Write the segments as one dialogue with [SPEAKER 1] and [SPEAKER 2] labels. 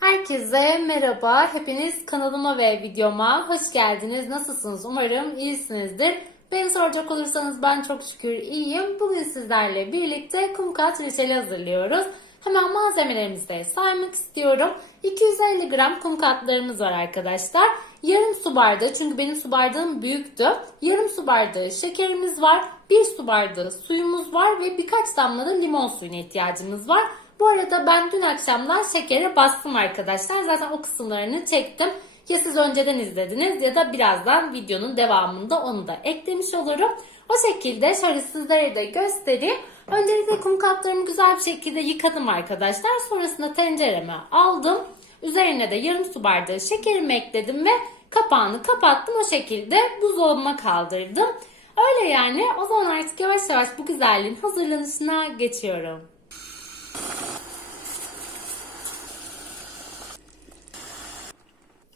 [SPEAKER 1] Herkese merhaba. Hepiniz kanalıma ve videoma hoş geldiniz. Nasılsınız? Umarım iyisinizdir. Beni soracak olursanız ben çok şükür iyiyim. Bugün sizlerle birlikte kumkat reçeli hazırlıyoruz. Hemen malzemelerimizi saymak istiyorum. 250 gram kumkatlarımız var arkadaşlar. Yarım su bardağı çünkü benim su bardağım büyüktü. Yarım su bardağı şekerimiz var. Bir su bardağı suyumuz var ve birkaç damla da limon suyuna ihtiyacımız var. Bu arada ben dün akşamdan şekere bastım arkadaşlar. Zaten o kısımlarını çektim. Ya siz önceden izlediniz ya da birazdan videonun devamında onu da eklemiş olurum. O şekilde şöyle sizlere de göstereyim. Öncelikle kum kaplarımı güzel bir şekilde yıkadım arkadaşlar. Sonrasında tencereme aldım. Üzerine de yarım su bardağı şekerimi ekledim ve kapağını kapattım. O şekilde buzdolabıma kaldırdım. Öyle yani o zaman artık yavaş yavaş bu güzelliğin hazırlanışına geçiyorum.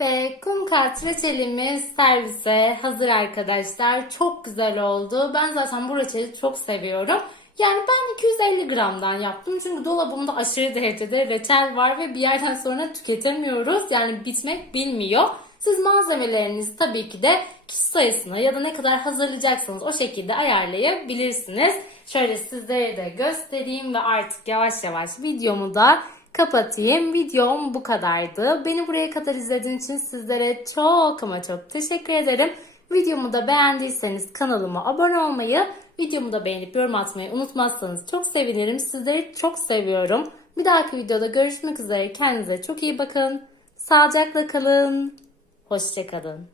[SPEAKER 1] Ve kum kart reçelimiz servise hazır arkadaşlar. Çok güzel oldu. Ben zaten bu reçeli çok seviyorum. Yani ben 250 gramdan yaptım. Çünkü dolabımda aşırı derecede reçel var ve bir yerden sonra tüketemiyoruz. Yani bitmek bilmiyor. Siz malzemelerinizi tabii ki de kişi sayısına ya da ne kadar hazırlayacaksanız o şekilde ayarlayabilirsiniz. Şöyle sizlere de göstereyim ve artık yavaş yavaş videomu da kapatayım. Videom bu kadardı. Beni buraya kadar izlediğiniz için sizlere çok ama çok teşekkür ederim. Videomu da beğendiyseniz kanalıma abone olmayı, videomu da beğenip yorum atmayı unutmazsanız çok sevinirim. Sizleri çok seviyorum. Bir dahaki videoda görüşmek üzere. Kendinize çok iyi bakın. Sağlıcakla kalın. Hoşçakalın.